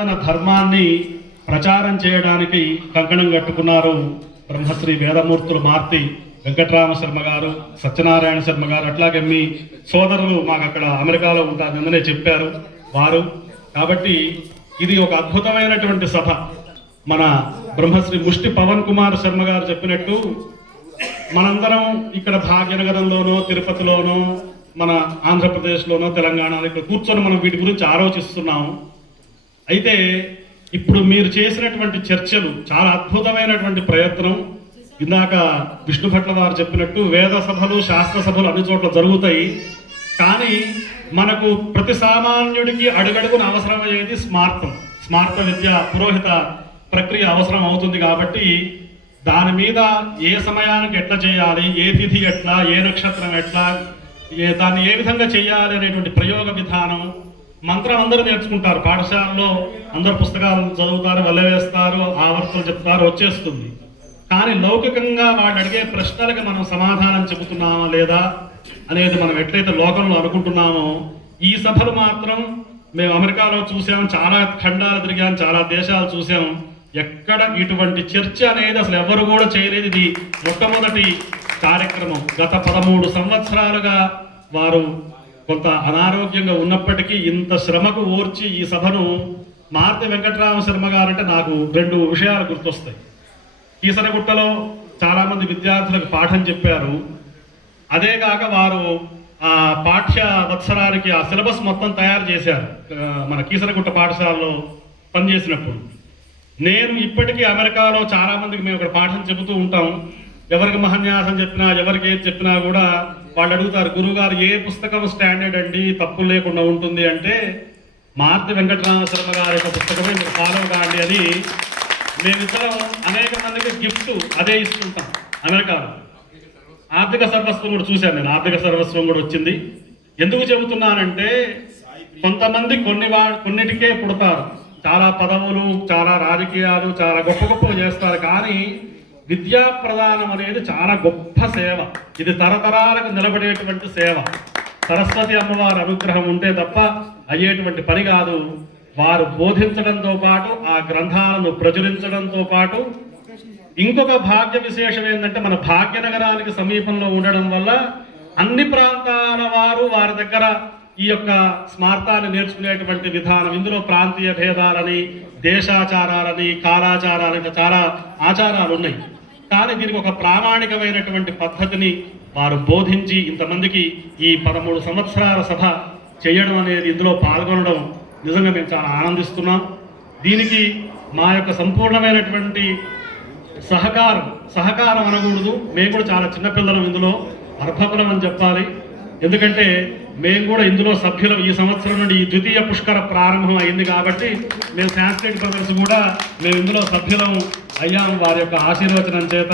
సనాతన ధర్మాన్ని ప్రచారం చేయడానికి కంకణం కట్టుకున్నారు బ్రహ్మశ్రీ వేదమూర్తులు మార్తి వెంకట్రామ శర్మ గారు, సత్యనారాయణ శర్మ గారు, అట్లాగే మీ సోదరులు మాకు అక్కడ అమెరికాలో ఉంటారు నిన్ననే చెప్పారు వారు. కాబట్టి ఇది ఒక అద్భుతమైనటువంటి సభ. మన బ్రహ్మశ్రీ ముష్టి పవన్ కుమార్ శర్మ గారు చెప్పినట్టు మనందరం ఇక్కడ భాగ్యనగరంలోనో తిరుపతిలోనో మన ఆంధ్రప్రదేశ్లోనో తెలంగాణలో ఇక్కడ కూర్చొని మనం వీటి గురించి ఆలోచిస్తున్నాం. అయితే ఇప్పుడు మీరు చేసినటువంటి చర్చలు చాలా అద్భుతమైనటువంటి ప్రయత్నం. ఇందాక విష్ణు భట్ల వారు చెప్పినట్టు వేద సభలు శాస్త్ర సభలు అన్ని చోట్ల జరుగుతాయి, కానీ మనకు ప్రతి సామాన్యుడికి అడుగడుగున అవసరమయ్యేది స్మార్త విద్య పురోహిత ప్రక్రియ అవసరం అవుతుంది. కాబట్టి దాని మీద ఏ సమయానికి ఎట్లా చేయాలి, ఏ తిథి ఎట్లా, ఏ నక్షత్రం ఎట్లా, దాన్ని ఏ విధంగా చేయాలి అనేటువంటి ప్రయోగ విధానం మంత్రం అందరూ నేర్చుకుంటారు. పాఠశాలలో అందరు పుస్తకాలు చదువుతారు, వల్లవేస్తారు, ఆవర్తలు చెప్తారు, వచ్చేస్తుంది. కానీ లౌకికంగా వాళ్ళు అడిగే ప్రశ్నలకు మనం సమాధానం చెబుతున్నామా లేదా అనేది మనం ఎట్లయితే లోకంలో అనుకుంటున్నామో, ఈ సభలు మాత్రం మేము అమెరికాలో చూసాం, చాలా ఖండాలు తిరిగాం, చాలా దేశాలు చూసాం. ఎక్కడ ఇటువంటి చర్చ అనేది అసలు ఎవరు కూడా చేయలేదు. ఇది మొట్టమొదటి కార్యక్రమం. గత 13 సంవత్సరాలుగా వారు కొంత అనారోగ్యంగా ఉన్నప్పటికీ ఇంత శ్రమకు ఓర్చి ఈ సభను మార్తి వెంకట్రామ శర్మ గారంటే నాకు 2 విషయాలు గుర్తొస్తాయి. కీసరగుట్టలో చాలామంది విద్యార్థులకు పాఠం చెప్పారు. అదే కాక వారు ఆ పాఠ్య వత్సరానికి ఆ సిలబస్ మొత్తం తయారు చేశారు మన కీసరగుట్ట పాఠశాలలో పనిచేసినప్పుడు. నేను ఇప్పటికీ అమెరికాలో చాలామందికి మేము ఇక్కడ పాఠం చెబుతూ ఉంటాం. ఎవరికి మహాన్యాసం చెప్పినా, ఎవరికి ఏది చెప్పినా కూడా వాళ్ళు అడుగుతారు, గురువుగారు ఏ పుస్తకం స్టాండర్డ్ అండి, తప్పులు లేకుండా ఉంటుంది అంటే మార్తి వెంకటరామ శర్మ గారి యొక్క పుస్తకమే మీరు ఫాలో కాండి అని మేమిద్దరం అనేక మందికి గిఫ్ట్ అదే ఇస్తుంటాం. అమెరికాలో ఆర్థిక సర్వస్వం కూడా చూశాను నేను, ఆర్థిక సర్వస్వం కూడా వచ్చింది. ఎందుకు చెబుతున్నానంటే కొంతమంది కొన్నిటికే పుడతారు, చాలా పదవులు, చాలా రాజకీయాలు, చాలా గొప్ప చేస్తారు. కానీ విద్యా ప్రదానం అనేది చాలా గొప్ప సేవ. ఇది తరతరాలకు నిలబడేటువంటి సేవ. సరస్వతి అమ్మవారి అనుగ్రహం ఉంటే తప్ప అయ్యేటువంటి పని కాదు. వారు బోధించడంతో పాటు ఆ గ్రంథాలను ప్రచురించడంతో పాటు ఇంకొక భాగ్య విశేషం ఏంటంటే మన భాగ్యనగరానికి సమీపంలో ఉండడం వల్ల అన్ని ప్రాంతాల వారు వారి దగ్గర ఈ యొక్క స్మార్తాన్ని నేర్చుకునేటువంటి విధానం. ఇందులో ప్రాంతీయ భేదాలని, దేశాచారాలని, కాలాచారాలని చాలా ఆచారాలు ఉన్నాయి. కానీ దీనికి ఒక ప్రామాణికమైనటువంటి పద్ధతిని వారు బోధించి ఇంతమందికి ఈ 13 సంవత్సరాల సభ చేయడం అనేది, ఇందులో పాల్గొనడం నిజంగా మేము చాలా ఆనందిస్తున్నాం. దీనికి మా యొక్క సంపూర్ణమైనటువంటి సహకారం అనకూడదు, మేము కూడా చాలా చిన్నపిల్లలం, ఇందులో అర్భకులం అని చెప్పాలి. ఎందుకంటే మేము కూడా ఇందులో సభ్యులం. ఈ సంవత్సరం నుండి ఈ ద్వితీయ పుష్కర ప్రారంభం అయింది కాబట్టి మేము సాంస్క్రిట్ బ్రదర్స్ కూడా మేము ఇందులో సభ్యులం అయ్యాము. వారి యొక్క ఆశీర్వచనం చేత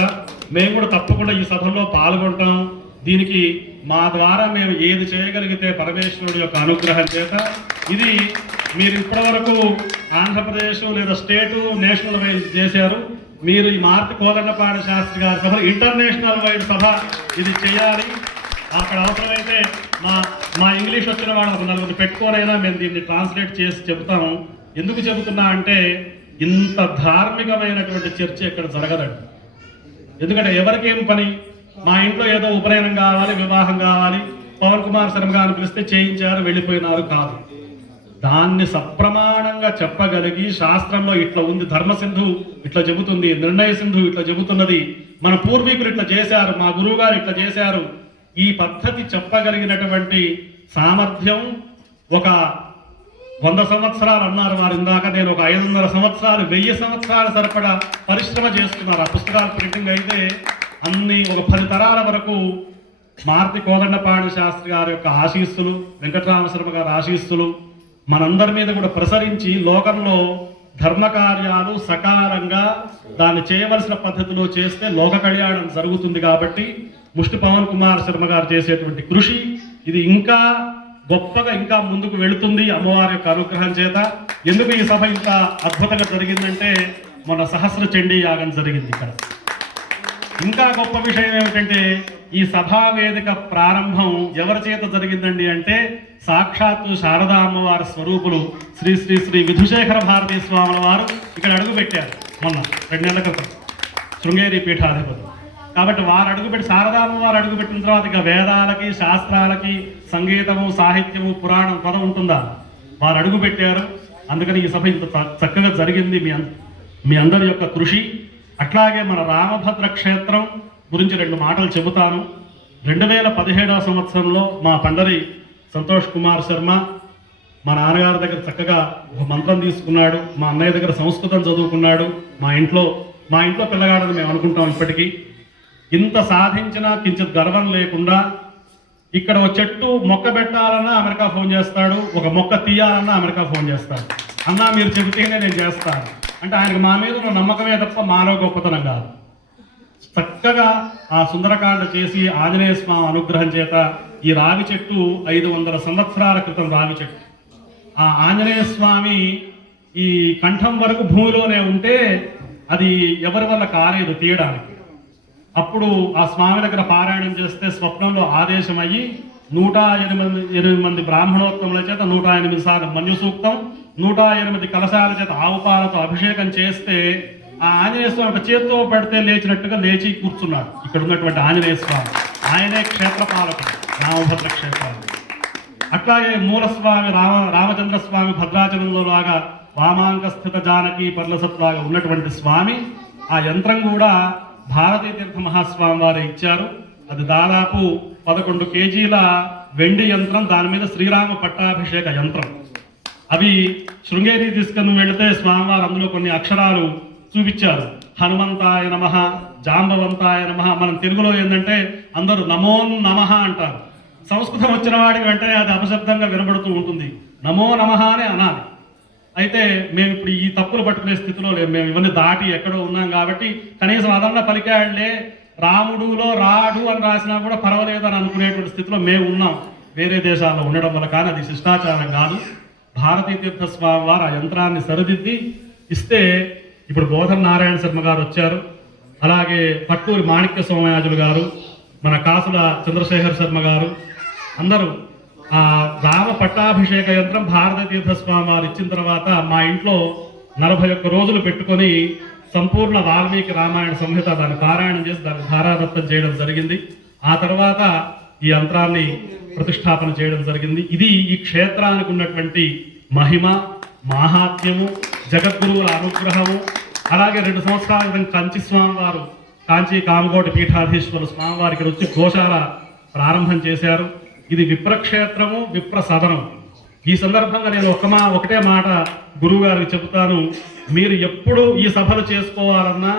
మేము కూడా తప్పకుండా ఈ సభలో పాల్గొంటాం. దీనికి మా ద్వారా మేము ఏది చేయగలిగితే పరమేశ్వరుడి యొక్క అనుగ్రహం చేత ఇది మీరు ఇప్పటివరకు ఆంధ్రప్రదేశ్ లేదా స్టేటు నేషనల్ వైడ్ చేశారు. మీరు ఈ మార్తి కోదండపాణి శాస్త్రి గారి సభ ఇంటర్నేషనల్ వైడ్ సభ ఇది చేయాలి. అక్కడ అవసరమైతే మా ఇంగ్లీష్ వచ్చిన వాళ్ళు 4 పెట్టుకోనైనా మేము దీన్ని ట్రాన్స్లేట్ చేసి చెబుతాము. ఎందుకు చెబుతున్నా అంటే ఇంత ధార్మికమైనటువంటి చర్చ ఇక్కడ జరగదండి. ఎందుకంటే ఎవరికేం పని, మా ఇంట్లో ఏదో ఉపనయనం కావాలి, వివాహం కావాలి, పవన్ కుమార్ శర్మ గారిని పిలిస్తే చేయించారు, వెళ్ళిపోయినారు కాదు. దాన్ని సప్రమాణంగా చెప్పగలిగి శాస్త్రంలో ఇట్లా ఉంది, ధర్మసింధు ఇట్లా చెబుతుంది, నిర్ణయ సింధు ఇట్లా చెబుతున్నది, మన పూర్వీకులు ఇట్లా చేశారు, మా గురువు గారు ఇట్లా చేశారు, ఈ పద్ధతి చెప్పగలిగినటువంటి సామర్థ్యం ఒక 100 సంవత్సరాలు అన్నారు వారు ఇందాక. నేను ఒక 500 సంవత్సరాలు 1000 సంవత్సరాల సరిపడా పరిశ్రమ చేస్తున్నారు. ఆ పుస్తకాలు ప్రింటింగ్ అయితే అన్ని ఒక 10 తరాల వరకు మార్తి కోదండపాణి శాస్త్రి గారి యొక్క ఆశీస్సులు, వెంకటరామశర్మ గారి ఆశీస్సులు మనందరి మీద కూడా ప్రసరించి లోకంలో ధర్మకార్యాలు సకాలంగా దాన్ని చేయవలసిన పద్ధతిలో చేస్తే లోక కళ్యాణం జరుగుతుంది. కాబట్టి ముష్టి పవన్ కుమార్ శర్మ గారు చేసేటువంటి కృషి ఇది ఇంకా గొప్పగా ఇంకా ముందుకు వెళుతుంది అమ్మవారి యొక్క అనుగ్రహం చేత. ఎందుకు ఈ సభ ఇంత అద్భుతంగా జరిగిందంటే మొన్న సహస్ర చండీ యాగం జరిగింది ఇక్కడ. ఇంకా గొప్ప విషయం ఏమిటంటే ఈ సభా వేదిక ప్రారంభం ఎవరి చేత జరిగిందండి అంటే సాక్షాత్తు శారదా అమ్మవారి స్వరూపులు శ్రీ శ్రీ శ్రీ విధుశేఖర భారతీ స్వాముల వారు ఇక్కడ అడుగుపెట్టారు మొన్న 2 నెలల క్రితం శృంగేరి పీఠాధిపతులు. కాబట్టి వారు అడుగుపెట్టి శారదా అమ్మవారు అడుగుపెట్టిన తర్వాత ఇక వేదాలకి శాస్త్రాలకి సంగీతము సాహిత్యము పురాణం పదం ఉంటుందా? వారు అడుగుపెట్టారు. అందుకని ఈ సభ ఇంత చక్కగా జరిగింది. మీ అందరి యొక్క కృషి. అట్లాగే మన రామభద్ర క్షేత్రం గురించి 2 మాటలు చెబుతాను. 2017 సంవత్సరంలో మా పండరి సంతోష్ కుమార్ శర్మ మా నాన్నగారి దగ్గర చక్కగా ఒక మంత్రం తీసుకున్నాడు. మా అన్నయ్య దగ్గర సంస్కృతం చదువుకున్నాడు. మా ఇంట్లో పిల్లగాడని మేము అనుకుంటాం. ఇప్పటికీ ఇంత సాధించినా కించిత్ గర్వం లేకుండా ఇక్కడ ఒక చెట్టు మొక్క పెట్టాలన్నా అమెరికా ఫోన్ చేస్తాడు, ఒక మొక్క తీయాలన్నా అమెరికా ఫోన్ చేస్తాడు. అన్నా మీరు చెబితేనే నేను చేస్తాను అంటే ఆయనకు మా మీద ఉన్న నమ్మకమే తప్ప మానవ గొప్పతనం కాదు. చక్కగా ఆ సుందరకాండ చేసి ఆంజనేయ స్వామి అనుగ్రహం చేత ఈ రావి చెట్టు 500 సంవత్సరాల క్రితం రావి చెట్టు. ఆ ఆంజనేయ స్వామి ఈ కంఠం వరకు భూమిలోనే ఉంటే అది ఎవరి వల్ల కాలేదు తీయడానికి. అప్పుడు ఆ స్వామి దగ్గర పారాయణం చేస్తే స్వప్నంలో ఆదేశం అయ్యి 108 బ్రాహ్మణోత్తముల చేత 108 సార్లు మన్యు సూక్తం 108 కలశాల చేత ఆవు పాలతో అభిషేకం చేస్తే ఆ ఆంజనేయ స్వామి ఒక చేత్తో పడితే లేచినట్టుగా లేచి కూర్చున్నాడు. ఇక్కడ ఉన్నటువంటి ఆంజనేయ స్వామి ఆయనే క్షేత్రపాలకుడు రామభద్ర క్షేత్రాలు. అట్లాగే మూలస్వామి రామచంద్ర స్వామి భద్రాచలంలో లాగా వామాంక స్థిత జానకి పర్లసత్లాగా ఉన్నటువంటి స్వామి ఆ యంత్రం కూడా భారతీ తీర్థ మహాస్వామి వారు ఇచ్చారు. అది దాదాపు 11 కేజీల వెండి యంత్రం, దాని మీద శ్రీరామ పట్టాభిషేక యంత్రం. అవి శృంగేరి తీసుకుని వెళితే స్వామివారు అందులో కొన్ని అక్షరాలు చూపించారు. హనుమంతాయ నమః, జాంబవంతాయ నమః. మనం తెలుగులో ఏంటంటే అందరూ నమో నమః అంటారు. సంస్కృతం వచ్చిన వాడికి వెంటనే అది అపశబ్దంగా వినబడుతూ ఉంటుంది. నమో నమః అనే అనాలి. అయితే మేము ఇప్పుడు ఈ తప్పులు పట్టుకునే స్థితిలో లేము. మేము ఇవన్నీ దాటి ఎక్కడో ఉన్నాం కాబట్టి కనీసం అదన్నా పలికాళ్లే రాముడులో రాడు అని రాసినా కూడా పర్వాలేదు అని అనుకునేటువంటి స్థితిలో మేము ఉన్నాం వేరే దేశాల్లో ఉండడం వల్ల. కానీ అది శిష్టాచారం కాదు. భారతీ తీర్థ స్వామి వారు ఆ యంత్రాన్ని సరిదిద్ది ఇస్తే ఇప్పుడు బోధన నారాయణ శర్మ గారు వచ్చారు. అలాగే పట్టూరి మాణిక్య సోమయాజులు గారు, మన కాసుల చంద్రశేఖర్ శర్మ గారు అందరూ ఆ రామ పట్టాభిషేక యంత్రం భారతీ తీర్థ స్వామి వారు ఇచ్చిన తర్వాత మా ఇంట్లో 41 రోజులు పెట్టుకొని సంపూర్ణ వాల్మీకి రామాయణ సంహిత దాన్ని పారాయణం చేసి దాన్ని ధారాదత్తం చేయడం జరిగింది. ఆ తర్వాత ఈ యంత్రాన్ని ప్రతిష్టాపన చేయడం జరిగింది. ఇది ఈ క్షేత్రానికి ఉన్నటువంటి మహిమ, మాహాత్మ్యము, జగద్గురువుల అనుగ్రహము. అలాగే 2 సంవత్సరాల క్రితం కంచి స్వామివారు, కాంచీ కామకోటి పీఠాధీశ్వరులు స్వామివారికి వచ్చి గోశాల ప్రారంభం చేశారు. ఇది విప్రక్షేత్రము, విప్ర సదనం. ఈ సందర్భంగా నేను ఒకటే మాట గురువు గారికి చెబుతాను. మీరు ఎప్పుడు ఈ సభలు చేసుకోవాలన్నా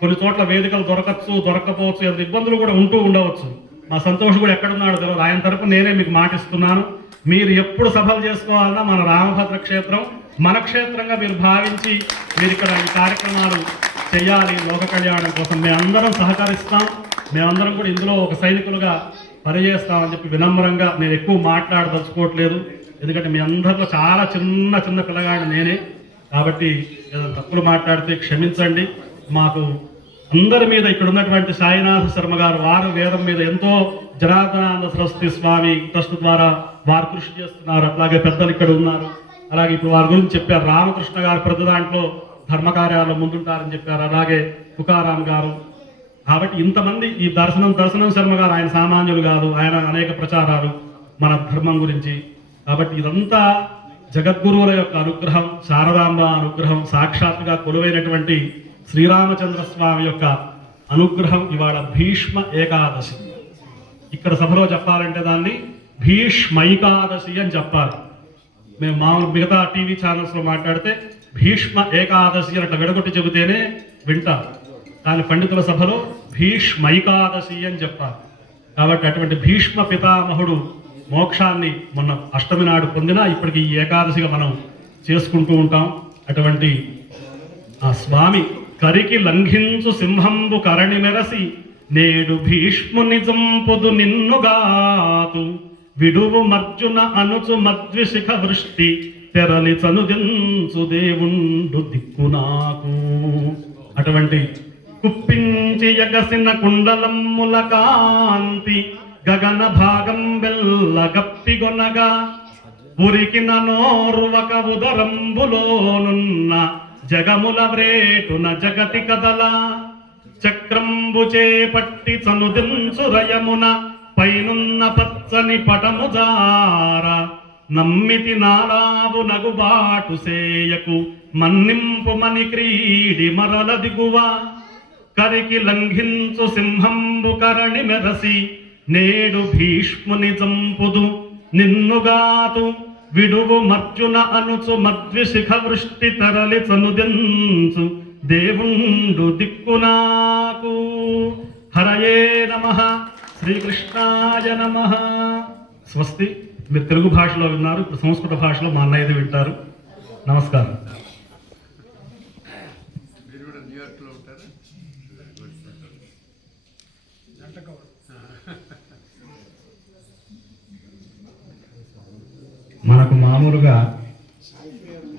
కొన్ని చోట్ల వేదికలు దొరకపోవచ్చు, ఎంత ఇబ్బందులు కూడా ఉంటూ ఉండవచ్చు. మా సంతోష్ కూడా ఎక్కడున్నాడో తెలియదు. ఆయన తరపు నేనే మీకు మాటిస్తున్నాను. మీరు ఎప్పుడు సభలు చేసుకోవాలన్నా మన రామభద్ర క్షేత్రం మన క్షేత్రంగా మీరు భావించి మీరు ఇక్కడ ఈ కార్యక్రమాలు చేయాలి. లోక కళ్యాణం కోసం మేమందరం సహకరిస్తాం. మేమందరం కూడా ఇందులో ఒక సైనికులుగా పనిచేస్తామని చెప్పి వినమ్రంగా, నేను ఎక్కువ మాట్లాడదలుచుకోవట్లేదు. ఎందుకంటే మీ అందరిలో చాలా చిన్న పిల్లగాడు నేనే. కాబట్టి ఏదైనా తప్పులు మాట్లాడితే క్షమించండి. మాకు అందరి మీద ఇక్కడ ఉన్నటువంటి సాయినాథ శర్మ గారు వారు వేదం మీద ఎంతో జనార్దనానంద సరస్వతి స్వామి ట్రస్ట్ ద్వారా వారు కృషి చేస్తున్నారు. అట్లాగే పెద్దలు ఇక్కడ ఉన్నారు. అలాగే ఇప్పుడు వారి గురించి చెప్పారు. రామకృష్ణ గారు ప్రతి దాంట్లో ధర్మకార్యాల్లో ముందుంటారని చెప్పారు. అలాగే తుకారాం గారు. కాబట్టి ఇంతమంది ఈ దర్శనం శర్మ గారు ఆయన సామాన్యులు కాదు. ఆయన అనేక ప్రచారాలు మన ధర్మం గురించి. కాబట్టి ఇదంతా జగద్గురువుల యొక్క అనుగ్రహం, శారదాంబ అనుగ్రహం, సాక్షాత్తుగా కొలువైనటువంటి శ్రీరామచంద్ర స్వామి యొక్క అనుగ్రహం. ఇవాళ భీష్మ ఏకాదశి. ఇక్కడ సభలో చెప్పాలంటే దాన్ని భీష్మైకాదశి అని చెప్పాలి. మేము మామూలు మిగతా టీవీ ఛానల్స్లో మాట్లాడితే భీష్మ ఏకాదశి అట్లా విడగొట్టి చెబితేనే వింటారు. కానీ పండితుల సభలో భీష్మైకాదశి అని చెప్పాలి. కాబట్టి అటువంటి భీష్మ పితామహుడు మోక్షాన్ని మొన్న అష్టమి నాడు పొందినా ఇప్పటికి ఈ ఏకాదశిగా మనం చేసుకుంటూ ఉంటాం. అటువంటి ఆ స్వామి కరికి లంఘించు సింహంబు కరణి మెరసి నేడు భీష్ముని జంపుదు నిన్నుగాతు విడువు మర్జున అనుచు మద్విశిఖ వృష్టి తెరలి చనుదించు దేవుండు దిక్కు నాకు. అటువంటి కుప్పించి ధరించి ఎగసిన కుండలమ్ముల కాంతి గగన భాగం బెల్లగప్పిగొనగా ఉరికిన నోర్వక ఉదరంబులోనున్న జగముల వ్రేటున జగతి కదల చక్రంబు చేపట్టి చనుదించురయమున పైనున్న పచ్చని పటము జార నమ్మితి నాడావు నగుబాటు సేయకు మన్నింపు మని క్రీడి మరల దిగువ కరికి లంఘించు సింహంబు కరణి మెరసి నేడు భీష్ముని చంపుదు నిన్నుగాతు విడువు మర్జున అనుచు మద్విశిఖ వృష్టి తరలి చనుదించు దేవుండు దిక్కునాకు. హరయే నమః, శ్రీకృష్ణాయ నమః. స్వస్తి. మీరు తెలుగు భాషలో విన్నారు, ఇప్పుడు సంస్కృత భాషలో మా అన్నయ్యది వింటారు. నమస్కారం. మనకు మామూలుగా